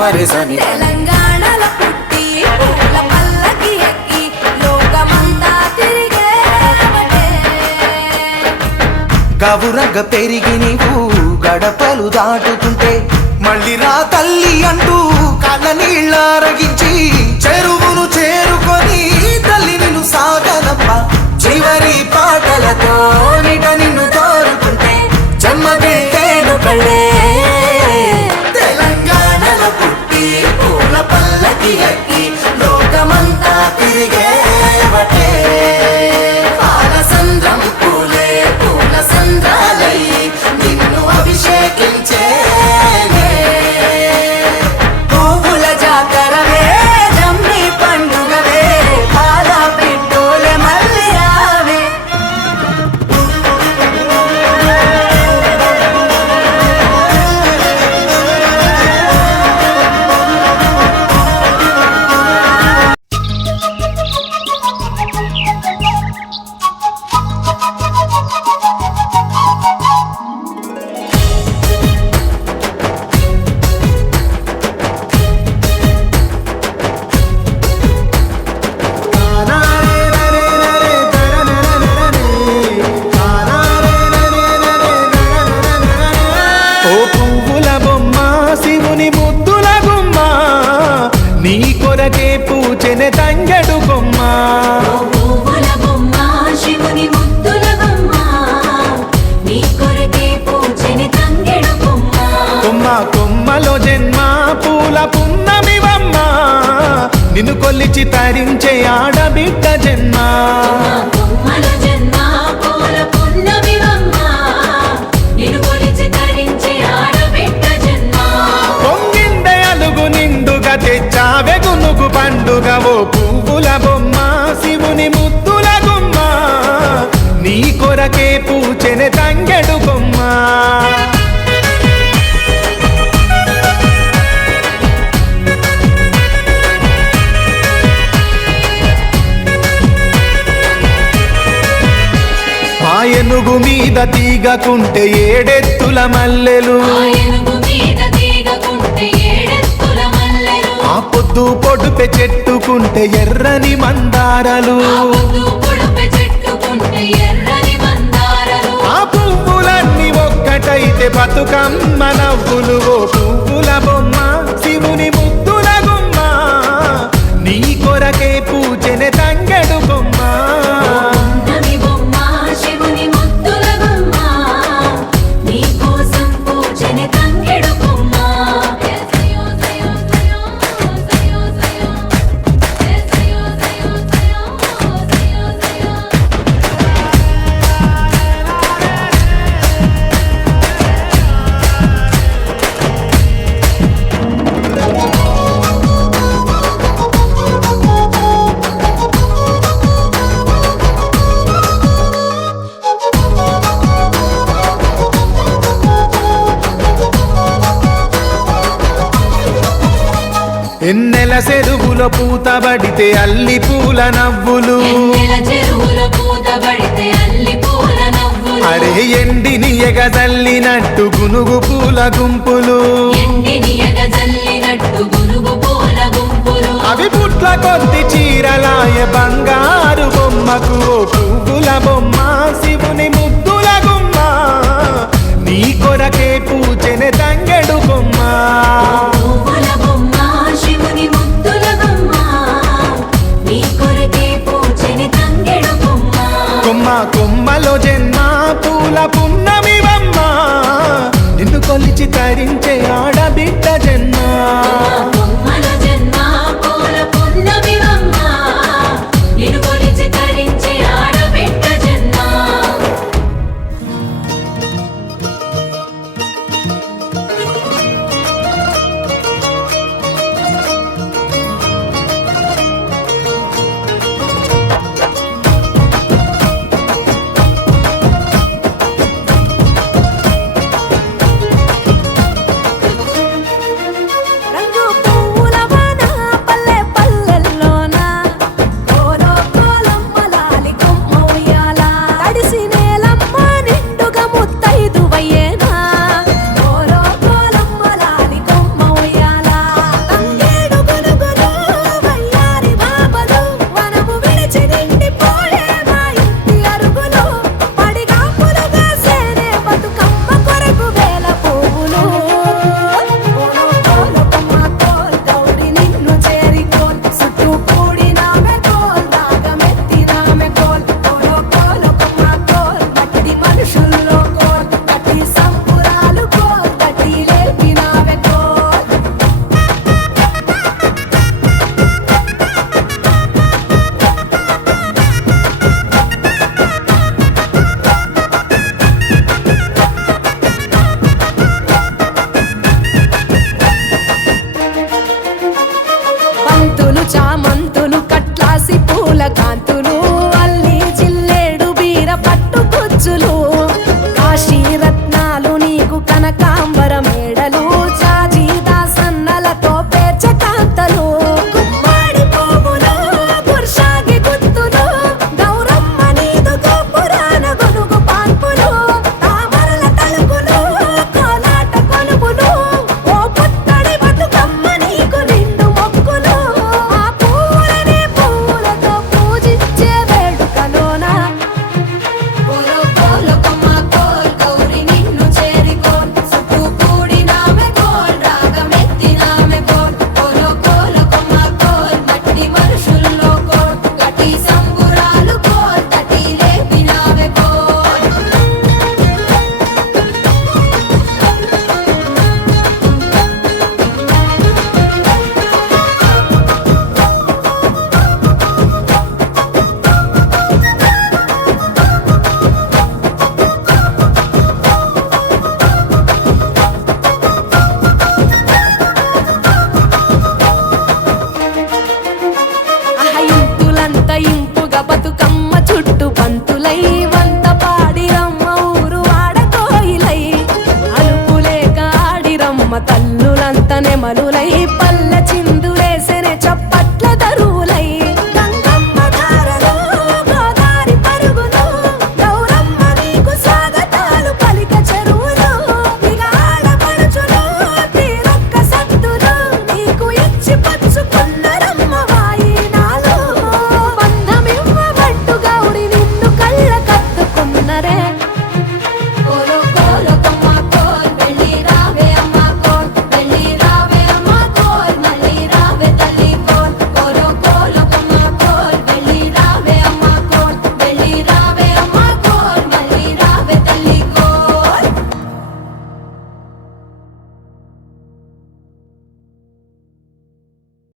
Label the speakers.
Speaker 1: వరసని. తెలంగాణలో గవురగ పెరిగి నీవు గడపలు దాటుతుంటే మళ్ళీ రా తల్లి అంటూ కళ్ళ నీళ్ళారగించి చెరువును చేరుకొని తల్లి నిన్ను సాగనమ్మ చివరి పాటలతో నిట నిన్ను తోరుకుంటే
Speaker 2: జన్మ బిడ్డేను
Speaker 3: కళ్ళే. కొమ్మలో జన్మ పూల పున్నమివమ్మ. నిన్ను కొల్లిచి తరించే ఆడబిడ్డ జన్మ.
Speaker 2: జన్మ
Speaker 3: దేవుని ముద్దుల గుమ్మ నీ కొరకే పూచెని తంగెడు కొమ్మ ఆయనుగు మీద తీగకుంటే ఏడెత్తుల మల్లెలు. ముద్దు పొడుపె చెట్టుకుంటే ఎర్రని మందారలు.
Speaker 2: ఆ
Speaker 3: పువ్వులన్నీ ఒక్కటైతే బతుకమ్మ నవ్వులు ఓ చెరువులో పూతబడితే అల్లి పూల నవ్వులు. అరే ఎండిని ఎగజల్లినట్టు గునుగు పూల గుంపులు. అవి పుట్ల కొద్ది చీరలాయ బంగారు బొమ్మకు పువ్వుల బొమ్మ శివుని ముద్దుల గుమ్మ. నీ కొరకే పూజెనే
Speaker 2: బొమ్మ